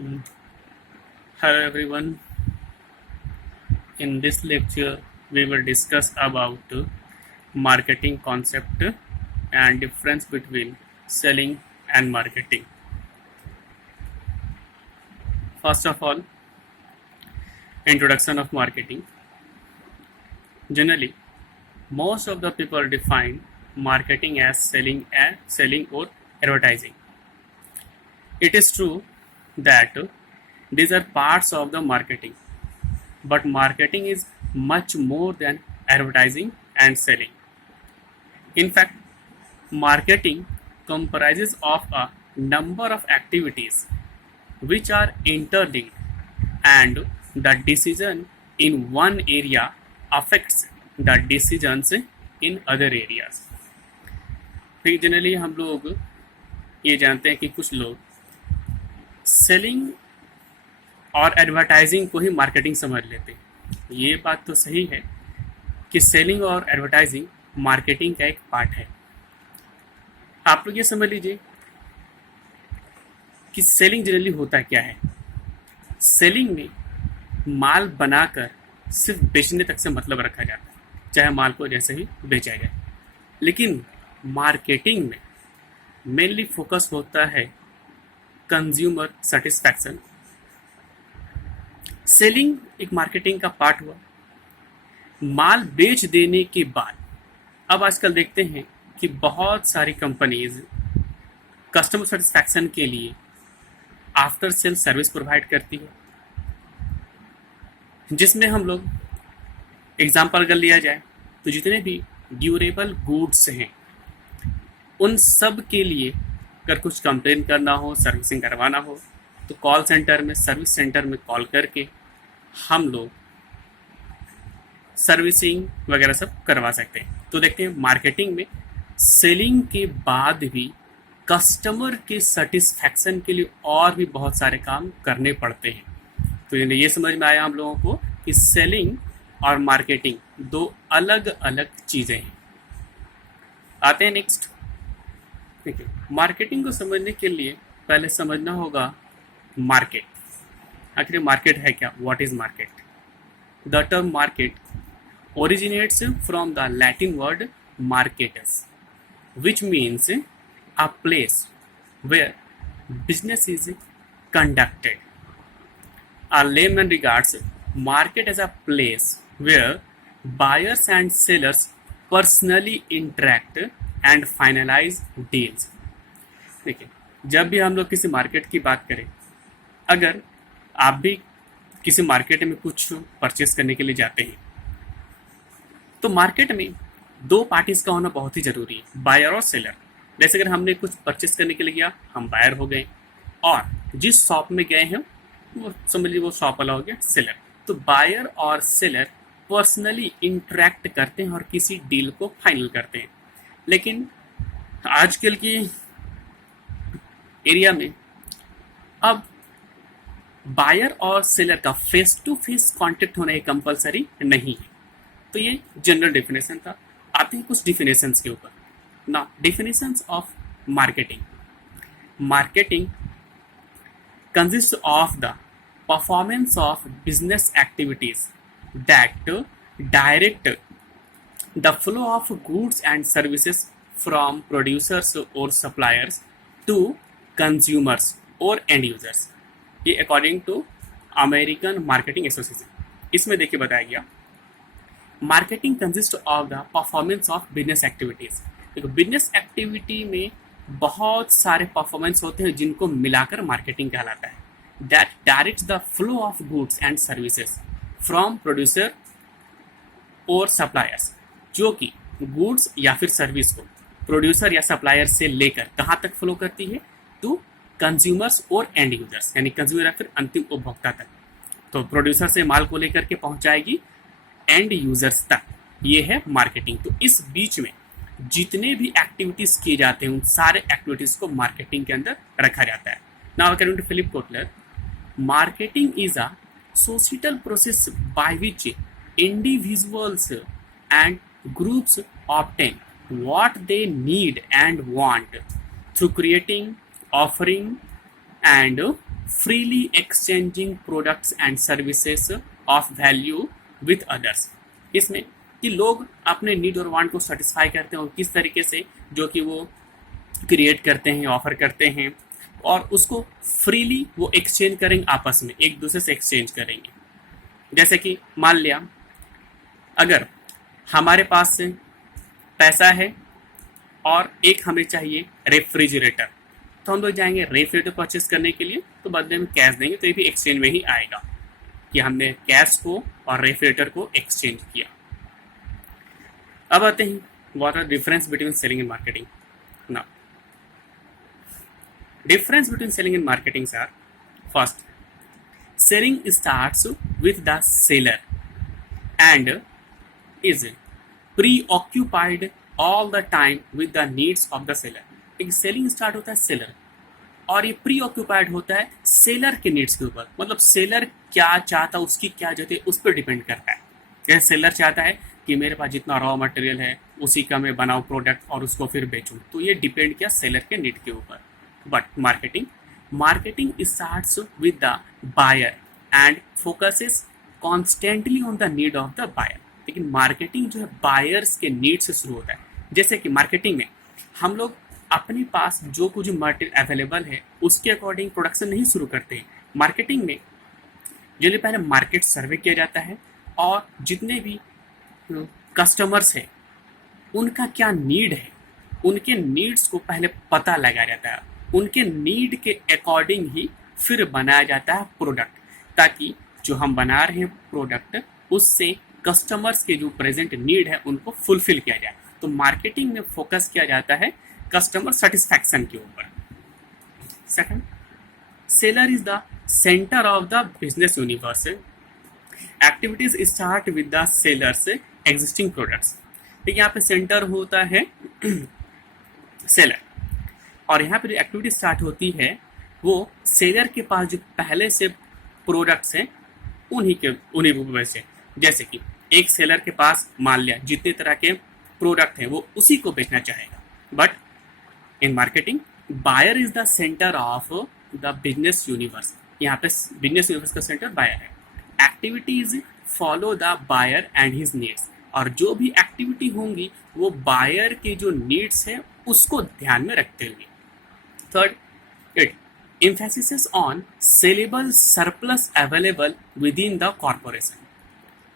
Mm. Hello everyone. In this lecture, we will discuss about marketing concept and difference between selling and marketing. First of all, introduction of marketing. Generally, most of the people define marketing as selling or advertising. It is true that these are parts of the marketing, but marketing is much more than advertising and selling. In fact, marketing comprises of a number of activities which are interlinked, and the decision in one area affects the decisions in other areas. फिर generally हम लोग ये जानते हैं कि कुछ लोग selling और एडवर्टाइजिंग को ही मार्केटिंग समझ लेते हैं। ये बात तो सही है कि सेलिंग और एडवर्टाइजिंग मार्केटिंग का एक पार्ट है। आप लोग ये समझ लीजिए कि सेलिंग जनरली होता क्या है। सेलिंग में माल बनाकर सिर्फ बेचने तक से मतलब रखा जाता है, चाहे माल को जैसे ही बेचा जाए। लेकिन मार्केटिंग में मेनली फोकस होता है कंज्यूमर सेटिस्फैक्शन। सेलिंग एक मार्केटिंग का पार्ट हुआ। माल बेच देने के बाद अब आजकल देखते हैं कि बहुत सारी कंपनीज कस्टमर सेटिस्फैक्शन के लिए आफ्टर सेल सर्विस प्रोवाइड करती है, जिसमें हम लोग एग्जांपल अगर लिया जाए तो जितने भी ड्यूरेबल गुड्स हैं उन सब के लिए अगर कुछ कंप्लेन करना हो, सर्विसिंग करवाना हो, तो कॉल सेंटर में, सर्विस सेंटर में कॉल करके हम लोग सर्विसिंग वगैरह सब करवा सकते हैं। तो देखते हैं मार्केटिंग में सेलिंग के बाद भी कस्टमर के सेटिस्फैक्शन के लिए और भी बहुत सारे काम करने पड़ते हैं। तो ये समझ में आया हम लोगों को कि सेलिंग और मार्केटिंग दो अलग अलग चीज़ें हैं। आते हैं नेक्स्ट। ठीक है, मार्केटिंग को समझने के लिए पहले समझना होगा मार्केट। आखिर मार्केट है क्या? What is market? The term market originates from the Latin word marketus, which means a place where business is conducted. A layman regards market as a place where buyers and sellers personally interact and finalize deals. ठीक है, जब भी हम लोग किसी market की बात करें, अगर आप भी किसी मार्केट में कुछ परचेस करने के लिए जाते हैं तो मार्केट में दो पार्टीज का होना बहुत ही जरूरी है, बायर और सेलर। जैसे अगर हमने कुछ परचेस करने के लिए गया, हम बायर हो गए, और जिस शॉप में गए हैं वो समझ लीजिए वो शॉप वाला हो गया सेलर। तो बायर और सेलर पर्सनली इंटरेक्ट करते हैं और किसी डील को फाइनल करते हैं। लेकिन आजकल की एरिया में अब बायर और सेलर का फेस टू फेस कॉन्टेक्ट होना कंपलसरी नहीं है। तो ये जनरल डेफिनेशन था। आते हैं कुछ डिफिनेशंस के ऊपर ना। Definitions of marketing. Marketing consist of the performance of business activities that direct the flow of goods and services from producers और सप्लायर्स टू कंज्यूमर्स और एंड यूजर्स। ये according to American Marketing Association. इसमें देखिए बताया गया marketing consist of the performance of business activities. देखो, business activity में बहुत सारे परफॉर्मेंस होते हैं जिनको मिलाकर मार्केटिंग कहलाता है। That directs the flow of goods and services from producer और सप्लायर्स, जो कि गुड्स या फिर सर्विस को प्रोड्यूसर या सप्लायर से लेकर कहाँ तक फ्लो करती है? टू कंज्यूमर्स और एंड यूजर्स, यानी कंज्यूमर या फिर अंतिम उपभोक्ता तक। तो प्रोड्यूसर से माल को लेकर के पहुंचाएगी एंड यूजर्स तक। ये है मार्केटिंग। तो इस बीच में जितने भी एक्टिविटीज किए जाते हैं उन सारे एक्टिविटीज को मार्केटिंग के अंदर रखा जाता है। Now according to Philip Kotler, marketing is a societal process by which individuals and groups obtain what they need and want through creating, offering and freely exchanging products and services of value with others. इसमें कि लोग अपने need और want को satisfy करते हैं और किस तरीके से जो कि वो क्रिएट करते हैं, ऑफर करते हैं, और उसको फ्रीली वो एक्सचेंज करेंगे, आपस में एक दूसरे से एक्सचेंज करेंगे। जैसे कि मान लिया अगर हमारे पास से पैसा है और एक हमें चाहिए रेफ्रिजरेटर, तो हम लोग जाएंगे रेफ्रिजरेटर परचेस करने के लिए, तो बदले में कैश देंगे, तो ये भी एक्सचेंज में ही आएगा कि हमने कैश को और रेफ्रिजरेटर को एक्सचेंज किया। अब आते हैं what are difference between selling and marketing. Now difference between selling and marketing are: first, selling starts with the seller and is preoccupied all the time with the needs of the seller। एक selling start होता है seller, और ये pre occupied होता है seller के needs के ऊपर। मतलब सेलर क्या चाहता है, उसकी क्या जरूरत है, उस पर डिपेंड करता है। जैसे सेलर चाहता है कि मेरे पास जितना रॉ मटेरियल है उसी का मैं बनाऊं प्रोडक्ट और उसको फिर बेचूं, तो ये डिपेंड किया सेलर के नीड के ऊपर। But marketing starts with the buyer and focuses constantly on the need of the buyer। लेकिन मार्केटिंग जो है बायर्स के नीड से शुरू होता है। जैसे कि मार्केटिंग में हम लोग अपने पास जो कुछ मटेरियल अवेलेबल है उसके अकॉर्डिंग प्रोडक्शन नहीं शुरू करते हैं। मार्केटिंग में जनरली पहले मार्केट सर्वे किया जाता है और जितने भी कस्टमर्स हैं उनका क्या नीड है, उनके नीड्स को पहले पता लगाया जाता है, उनके नीड के अकॉर्डिंग ही फिर बनाया जाता है प्रोडक्ट, ताकि जो हम बना रहे हैं प्रोडक्ट उससे कस्टमर्स के जो प्रेजेंट नीड है उनको फुलफिल किया जाए। तो मार्केटिंग में फोकस किया जाता है कस्टमर सेटिस्फैक्शन के ऊपर। Second, seller is the centre of the business universe. Activities start with the sellers existing products. ठीक है, यहाँ पे सेंटर होता है सेलर, और यहाँ पे जो एक्टिविटी स्टार्ट होती है वो सेलर के पास जो पहले से प्रोडक्ट्स हैं उन्हीं वजह से। जैसे कि एक सेलर के पास मान लिया जितने तरह के प्रोडक्ट हैं वो उसी को बेचना चाहेगा। But in marketing buyer is the centre of the business universe. यहाँ पे बिजनेस यूनिवर्स का सेंटर बायर है। Activities follow the buyer and his needs, और जो भी एक्टिविटी होंगी वो बायर के जो नीड्स है उसको ध्यान में रखते हुए। Third, it emphasis on sellable surplus available within the corporation।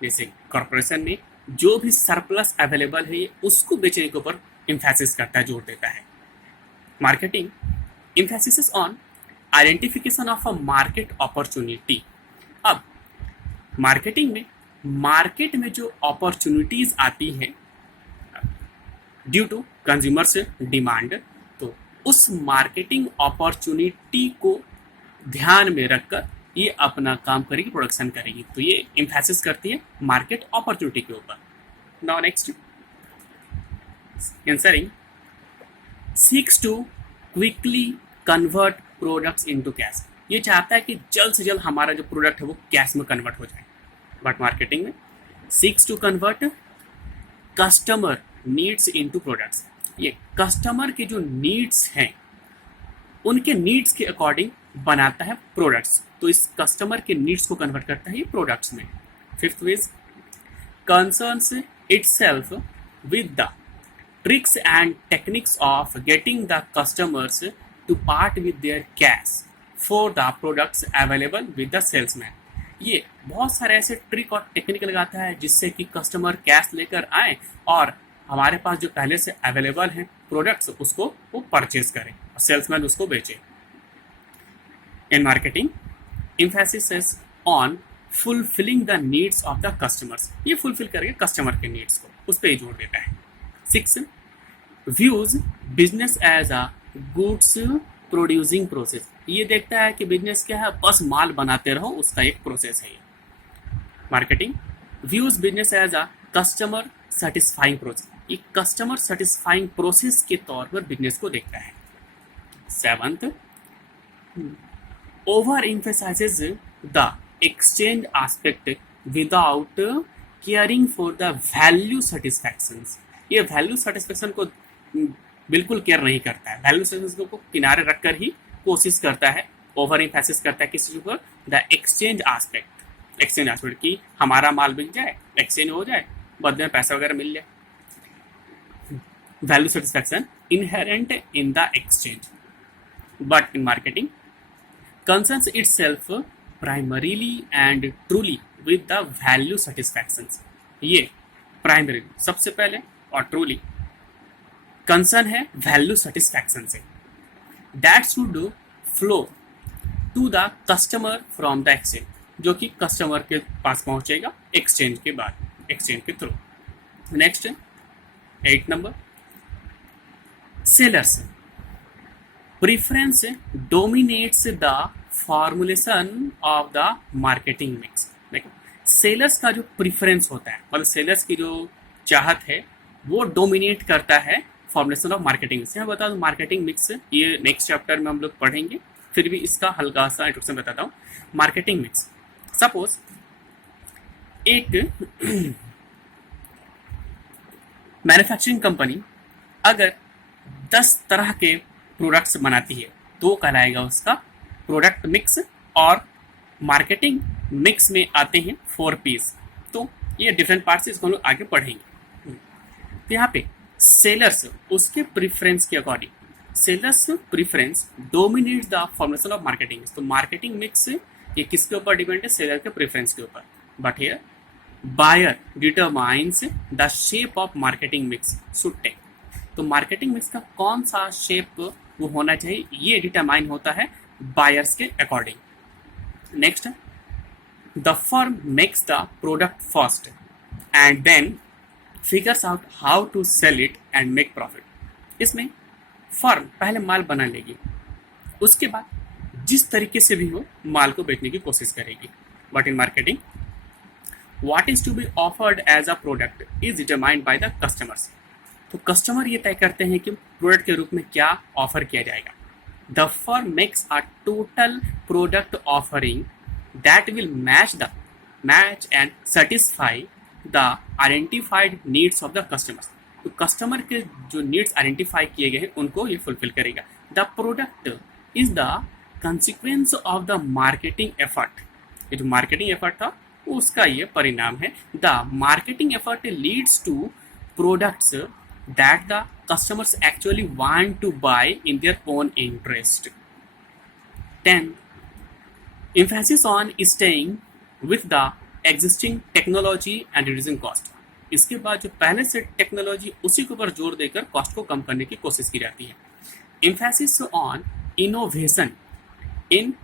जैसे कॉर्पोरेशन में जो भी सरप्लस अवेलेबल है उसको बेचने के ऊपर इम्फेसिस करता है, जोर देता है। Marketing emphasis on identification of a market opportunity. अब मार्केटिंग में मार्केट में जो अपॉर्चुनिटीज आती हैं ड्यू टू कंज्यूमर्स डिमांड, तो उस मार्केटिंग अपॉर्चुनिटी को ध्यान में रखकर ये अपना काम करेगी, प्रोडक्शन करेगी। तो ये एम्फेसिस करती है मार्केट अपॉर्चुनिटी के ऊपर। Now next, answering seeks to quickly convert products into cash. ये चाहता है कि जल्द से जल्द हमारा जो प्रोडक्ट है वो कैश में कन्वर्ट हो जाए। बट मार्केटिंग में seeks to convert customer needs into products. ये कस्टमर के जो नीड्स हैं उनके नीड्स के अकॉर्डिंग बनाता है प्रोडक्ट्स, तो इस कस्टमर के नीड्स को कन्वर्ट करता है ये प्रोडक्ट्स में। Fifth ways concerns itself with the tricks and techniques of getting the customers to part with their cash for the products available with the salesman. ये बहुत सारे ऐसे ट्रिक और टेक्निक लगाता है जिससे कि कस्टमर कैश लेकर आए और हमारे पास जो पहले से अवेलेबल हैं प्रोडक्ट्स उसको वो परचेज करें और सेल्समैन उसको बेचे। In marketing emphasis on fulfilling the needs of the customers. ये फुलफिल करके कस्टमर के नीड्स को उस पर ही जोड़ देता है। 6 views business as a goods producing process. ये देखता है कि बिजनेस क्या है, बस माल बनाते रहो, उसका एक प्रोसेस है ये। Marketing views business as a customer satisfying process. ये कस्टमर सेटिस्फाइंग प्रोसेस के तौर पर बिजनेस को देखता है। 7 over emphasises the exchange aspect without caring for the value satisfaction. ये वैल्यू सेटिस्फैक्शन को बिल्कुल केयर नहीं करता है, वैल्यू सेटिस्फैक्शन को किनारे रखकर ही कोशिश करता है ओवर इम्फेसिस करता है किस चीज पर, the exchange aspect, exchange aspect की हमारा माल बिक जाए, एक्सचेंज हो जाए, बदले में पैसा वगैरह मिल जाए। Value satisfaction inherent in the exchange, but in marketing concerns itself primarily and truly with the value satisfactions। ये प्राइमरी सबसे पहले और ट्रूली कंसर्न है वैल्यू सेटिस्फैक्शन से, that should flow to the customer from the exchange, जो कि customer के पास पहुंचेगा एक्सचेंज के बाद, एक्सचेंज के through. Next 8 number, sellers preference dominates the formulation of the marketing mix. देखो सेलर्स का जो प्रीफरेंस होता है, मतलब सेलर्स की जो चाहत है वो डोमिनेट करता है फॉर्मुलेशन ऑफ मार्केटिंग मिक्स। मैं बता दूं मार्केटिंग मिक्स ये नेक्स्ट चैप्टर में हम लोग पढ़ेंगे, फिर भी इसका हल्का सा इंट्रोडक्शन बताता हूँ। मार्केटिंग मिक्स, सपोज एक मैन्युफैक्चरिंग कंपनी अगर 10 तरह के प्रोडक्ट्स बनाती है तो कहलाएगा उसका प्रोडक्ट मिक्स, और मार्केटिंग मिक्स में आते हैं 4 पीस। तो ये डिफरेंट पार्ट्स इसको हम लोग आगे पढ़ेंगे। तो यहाँ पे सेलर्स उसके प्रीफरेंस के according, sellers preference dominate the formation of marketing mix. तो मार्केटिंग मिक्स ये किसके ऊपर डिपेंड है, सेलर के प्रीफरेंस के ऊपर। But here buyer determines the shape of marketing mix should take. तो मार्केटिंग मिक्स का कौन सा शेप वो होना चाहिए ये डिटरमाइन होता है बायर्स के according. Next, the firm makes the product first and then figures out how to sell it and make profit. इसमें फर्म पहले माल बना लेगी, उसके बाद जिस तरीके से भी हो माल को बेचने की कोशिश करेगी। But in marketing what is to be offered as a product is determined by the customers। तो कस्टमर ये तय करते हैं कि प्रोडक्ट के रूप में क्या ऑफर किया जाएगा। The firm makes a total product offering that will match and satisfy the identified needs of the customers. तो कस्टमर के जो नीड्स आइडेंटिफाई किए गए हैं उनको ये फुलफिल करेगा। The product is the consequence of the marketing effort. ये जो मार्केटिंग एफर्ट था उसका ये परिणाम है। The marketing effort leads to products that the customers actually want to buy in their own interest. 10 emphasis on staying with the existing technology and reducing cost। इसके बाद जो पहले से टेक्नोलॉजी उसी के ऊपर जोर देकर कॉस्ट को कम करने की कोशिश की जाती है। emphasis on innovation in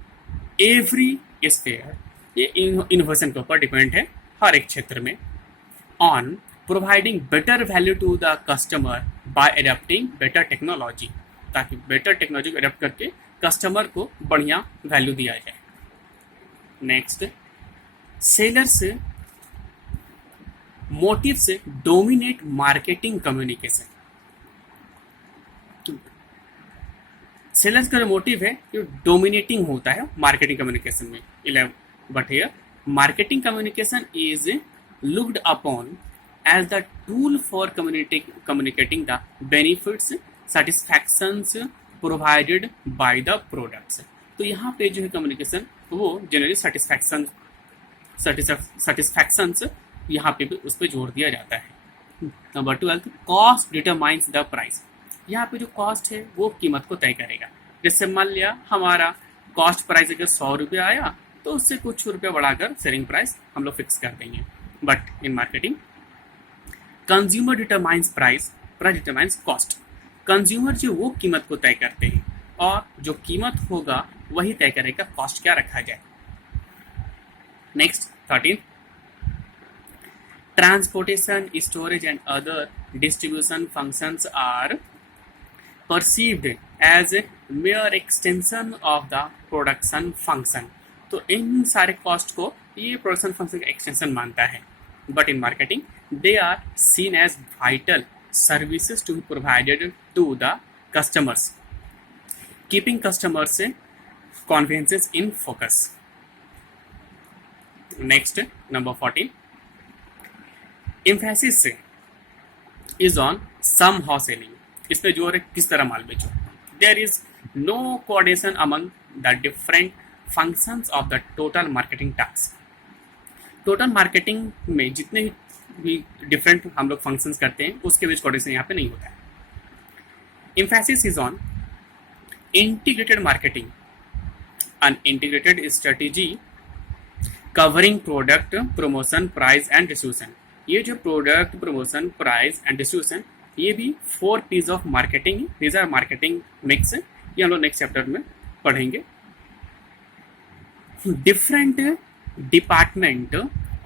every sphere, ये इनोवेशन के ऊपर डिपेंड है हर एक क्षेत्र में। On providing better value to the customer by adapting better technology, ताकि बेटर टेक्नोलॉजी को एडेप्ट करके कस्टमर को बढ़िया वैल्यू दिया जाए। नेक्स्ट, सेलर्स मोटिव से डोमिनेट मार्केटिंग कम्युनिकेशन। सेलर्स का जो मोटिव है ये डोमिनेटिंग होता है मार्केटिंग कम्युनिकेशन में। 11 But here, marketing communication is looked upon as the tool for communicating the benefits, satisfactions provided by the products। तो यहाँ पे जो है कम्युनिकेशन वो जनरली satisfactions यहाँ पे भी उस पर जोर दिया जाता है। Number 12, cost determines the price. यहाँ पे जो कॉस्ट है वो कीमत को तय करेगा। जैसे मान लिया हमारा कॉस्ट प्राइस अगर 100 रुपया आया तो उससे कुछ रुपया बढ़ाकर सेलिंग प्राइस हम लोग फिक्स कर देंगे। But in marketing consumer determines price, price determines cost. Consumer जो वो कीमत को तय करते हैं और जो कीमत होगा वही तय करेगा कॉस्ट क्या रखा जाए। Next 13, transportation, storage and other distribution functions are perceived as a mere extension of the production function। तो इन सारे कॉस्ट को ये प्रोडक्शन फंक्शन का एक्सटेंशन मानता है। But in marketing they are seen as vital services to be provided to the customers, keeping customers convenience in focus. Next number 14, emphasis is on somehow selling. इस पे जोर है किस तरह माल बेचो। There is no coordination among the different functions of the total marketing task. Total marketing में जितने भी डिफरेंट हम लोग फंक्शंस करते हैं उसके बीच कोऑर्डिनेशन यहाँ पे नहीं होता है। Emphasis is on integrated marketing, an integrated strategy covering product promotion, price and distribution। ये जो product promotion, price and distribution, ये भी 4 P's of marketing, these are marketing mix. ये हम लोग नेक्स्ट चैप्टर में पढ़ेंगे। Different department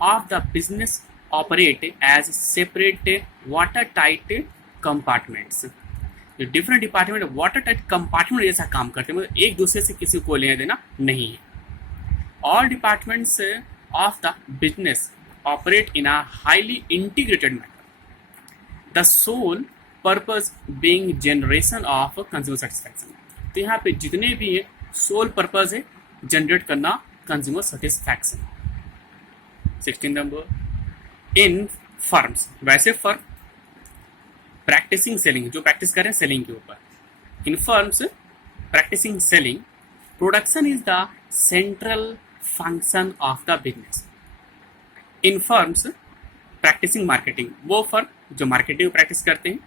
of the business operate as separate water tight compartments. जो different department water tight compartment जैसा काम करते हैं, मतलब एक दूसरे से किसी को लेना देना नहीं है। All departments of the business operate in a highly integrated manner, the sole purpose being generation of consumer satisfaction. तो यहाँ पे जितने भी है सोल पर्पज है जनरेट करना consumer satisfaction. 16 number, in firms, वैसे फर्म प्रैक्टिसिंग सेलिंग, जो प्रैक्टिस कर रहे हैं सेलिंग के ऊपर, in firms practising selling, production is the central function of the business. In firms practising marketing, वो फर्म जो मार्केटिंग प्रैक्टिस करते हैं,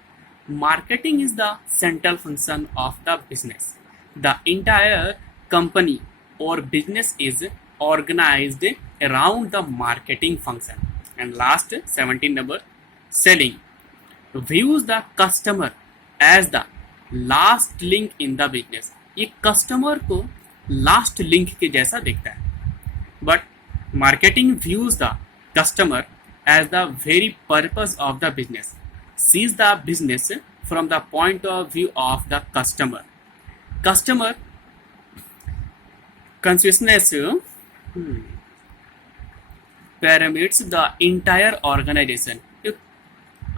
marketing is the central function of the business. The entire company और business is organized around the marketing function. And last 17 number, selling views the customer as the last link in the business। ये customer को last link के जैसा देखता है, but marketing views the customer as the very purpose of the business, sees the business from the point of view of the customer। customer consciousness permeates the entire organization।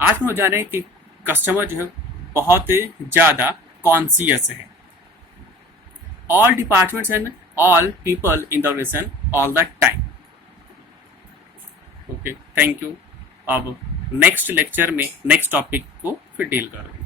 आज हम जान रहे हैं कि कस्टमर जो है बहुत ज़्यादा कॉन्शियस है। All departments and all people in the organisation all the time. Okay, thank you. अब नेक्स्ट लेक्चर में नेक्स्ट टॉपिक को फिर डील करेंगे।